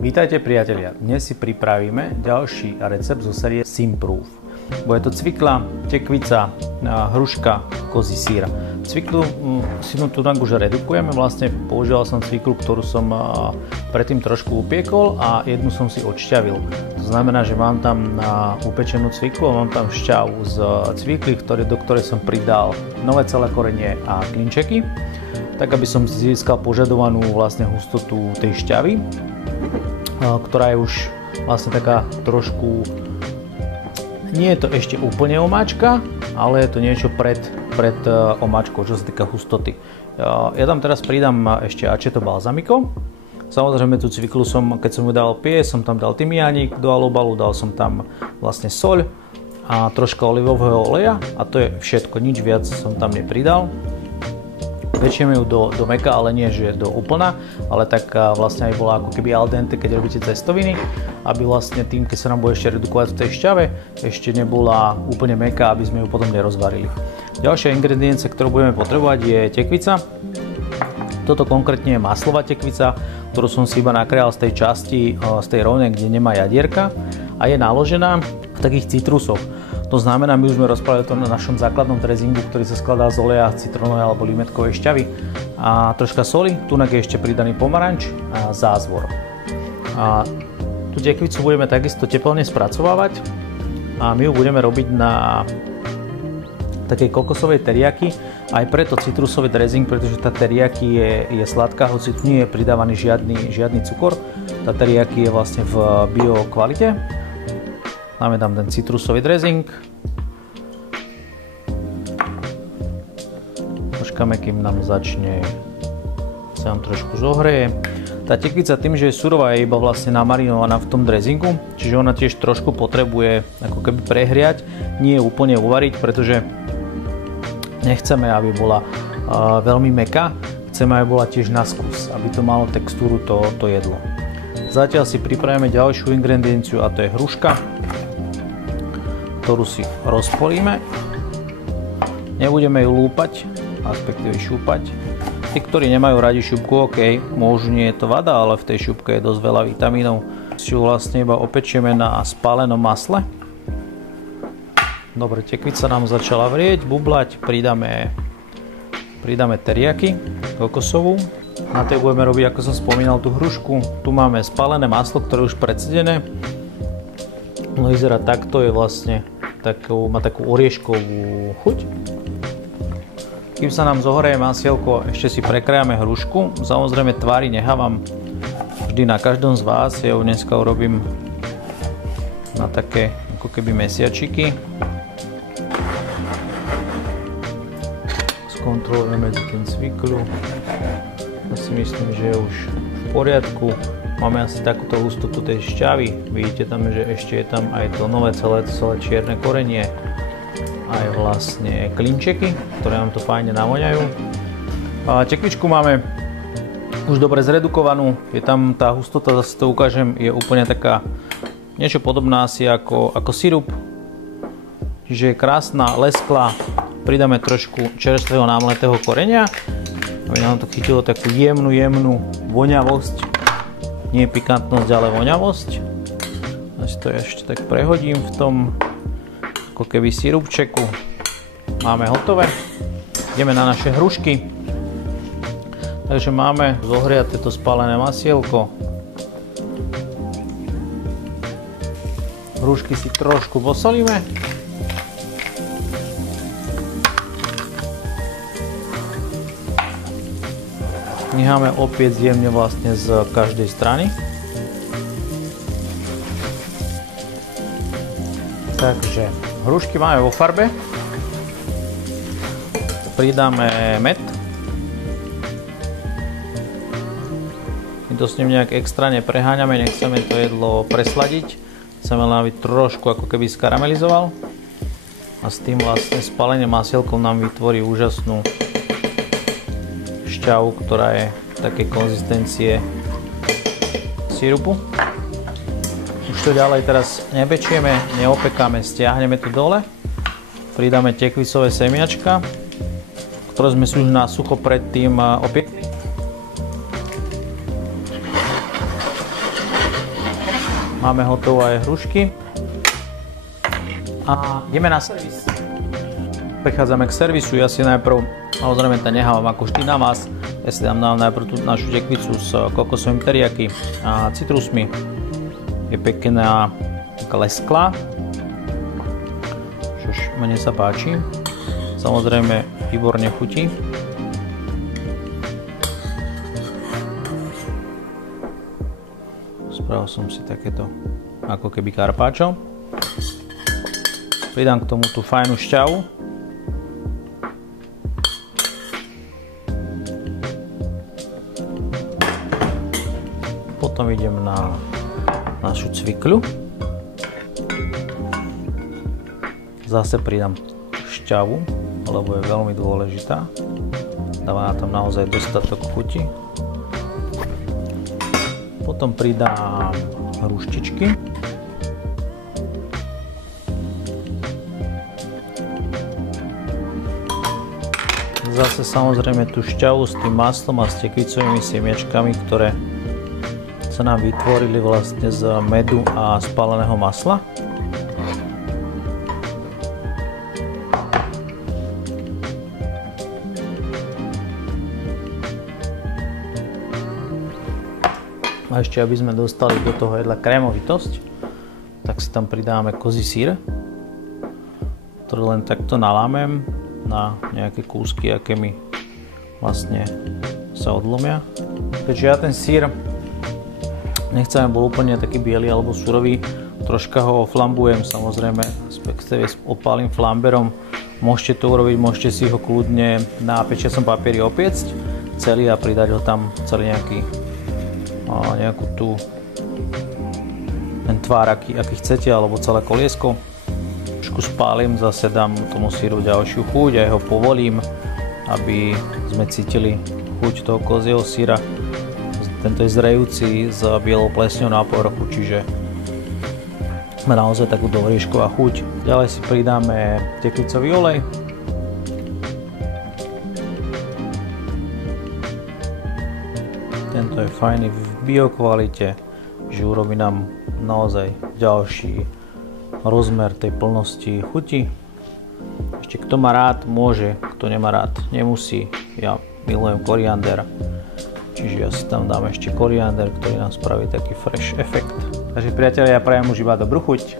Vítajte priatelia, dnes si pripravíme ďalší recept zo série Simproof. Bude to cvikla, tekvica, hruška, kozí sír. Cviklu si tu už redukujeme, vlastne používal som cviklu, ktorú som predtým trošku upiekol a jednu som si odšťavil. To znamená, že mám tam upečenú cviklu a mám tam šťavu z cvikly, do ktorej som pridal nové celé korenie a klinčeky, tak aby som získal požadovanú vlastne hustotu tej šťavy, ktorá je už vlastne taká trošku, nie je to ešte úplne omáčka, ale je to niečo pred omáčkou, čo sa týka hustoty. Ja tam teraz pridám ešte aceto balsamico. Samozrejme tú cviklu keď som ju dal piesť, som tam dal tymiánik do alobalu, dal som tam vlastne soľ a troška olivového oleja a to je všetko, nič viac som tam nepridal. Pečieme ju do mäka, ale nie že do úplna, ale tak vlastne aj bola ako keby al dente, keď robíte cestoviny, aby vlastne tým, keď sa nám bude ešte redukovať v tej šťave, ešte nebola úplne mäkká, aby sme ju potom nerozvarili. Ďalšia ingrediencie, ktorú budeme potrebovať, je tekvica. Toto konkrétne je maslová tekvica, ktorú som si iba nakrájal z tej časti, z tej rovnej, kde nemá jadierka a je naložená v takých citrusoch. To znamená, my už sme rozprávali to na našom základnom dresingu, ktorý sa skladá z oleja, citrónovej alebo limetkovej šťavy a troška soli, tunak je ešte pridaný pomaranč a zázvor. A tú tekvicu budeme takisto teplne spracovávať a my ju budeme robiť na takej kokosovej teriyaki, aj preto citrusový dressing, pretože tá teriyaki je sladká, hoci nie je pridávaný žiadny cukor. Tá teriyaki je vlastne v bio kvalite. Máme tam ten citrusový dressing. Počkáme, kým nám sa nám trošku zohreje. Tá tekvica tým, že je surová, je iba vlastne namarinovaná v tom dressingu, čiže ona tiež trošku potrebuje ako keby prehriať, nie úplne uvariť, pretože nechceme, aby bola veľmi mäkká, chceme, aby bola tiež na skús, aby to malo textúru to jedlo. Zatiaľ si pripravíme ďalšiu ingredienciu a to je hruška, ktorú si rozpolíme. Nebudeme ju lúpať, respektíve šúpať. Tí, ktorí nemajú radi šupku, ok, môžu, nie je to vada, ale v tej šupke je dosť veľa vitamínov. Si ju vlastne iba opečieme na spálenom masle. Dobre, tekvica nám začala vrieť, bublať, pridáme teriyaki kokosovú. Na tej budeme robiť, ako som spomínal, tú hrušku. Tu máme spálené maslo, ktoré je už predsedené. No vyzerá takto, je vlastne má takú orieškovú chuť. Kým sa nám zohreje masielko, ešte si prekrájame hrušku. Samozrejme tvári nechávam vždy na každom z vás. Ja ju dneska urobím na také ako keby mesiačiky. Skontrolujeme ten cviklu. Ja si myslím, že je už v poriadku. Máme asi takúto hustotu tej šťavy. Vidíte tam, že ešte je tam aj to nové celé čierne korenie. Aj vlastne klinčeky, ktoré nám to fajne navoňajú. Tekvičku máme už dobre zredukovanú. Je tam tá hustota, zase to ukážem, je úplne taká niečo podobná asi ako sirup. Čiže je krásna, lesklá. Pridáme trošku čerstvého námletého korenia, aby nám to chytilo takú jemnú voňavosť. Nie pikantnosť, ale voňavosť. Ja si to ešte tak prehodím v tom ako keby sirupčeku. Máme hotové. Ideme na naše hrušky. Takže máme zohriaté to spálené masielko. Hrušky si trošku posolíme. Necháme opiec jemne vlastne z každej strany. Takže hrušky máme vo farbe. Pridáme med. My to s ním nejak extra nepreháňame, nechceme to jedlo presladiť. Chceme len, aby trošku ako keby skaramelizoval. A s tým vlastne spálené masielkom nám vytvorí úžasnú šťavu, ktorá je také konzistencie sirupu. Už to ďalej teraz nepečieme, neopekáme, stiahneme to dole. Pridáme tekvicové semiačka, ktoré sme si už na sucho predtým opiekli. máme hotové hrušky a ideme na servis. Prechádzame k servisu, ja si najprv, samozrejme to nechávam ako vždy na vás, ja si dám najprv tú našu tekvicu s kokosovým teriyaki a citrusmi. Je pekná, taká lesklá, čož mne sa páči. Samozrejme výborne chutí. Spravil som si takéto ako keby carpaccio. Pridám k tomu tú fajnú šťavu. Potom idem na našu cvikľu. Zase pridám šťavu, lebo je veľmi dôležitá. Dáva na tam naozaj dostatok chuti. Potom pridám hruštičky. Zase samozrejme tú šťavu s tým maslom a s tekvicovými semiečkami, ktoré sa nám vytvorili vlastne z medu a spáleného masla. A ešte aby sme dostali do toho jedla krémovitosť, tak si tam pridáme kozí syr, ktorý len takto nalámem na nejaké kúsky, aké mi vlastne sa odlomia. Keďže ja ten syr nechcem, aby bol úplne taký biely alebo surový, troška ho oflambujem, samozrejme opálym flamberom. Môžete to urobiť, môžete si ho kľudne na pečiacom papieri opiecť celý a pridať ho tam celý nejakú tú ten tvár, aký chcete, alebo celé koliesko. Trošku spálim, zase dám tomu syru ďalšiu chuť a ho povolím, aby sme cítili chuť toho kozieho syra. Tento je zrejúci s bielou plesňou na povrchu, čiže má naozaj takú dovriežková chuť. Ďalej si pridáme tekvicový olej. Tento je fajný v biokvalite, že urobí nám naozaj ďalší rozmer tej plnosti chuti. Ešte kto má rád, môže, kto nemá rád, nemusí. Ja milujem koriander, čiže ja si tam dám ešte koriander, ktorý nám spraví taký fresh efekt. Takže priatelia, ja prajem už iba dobrú chuť.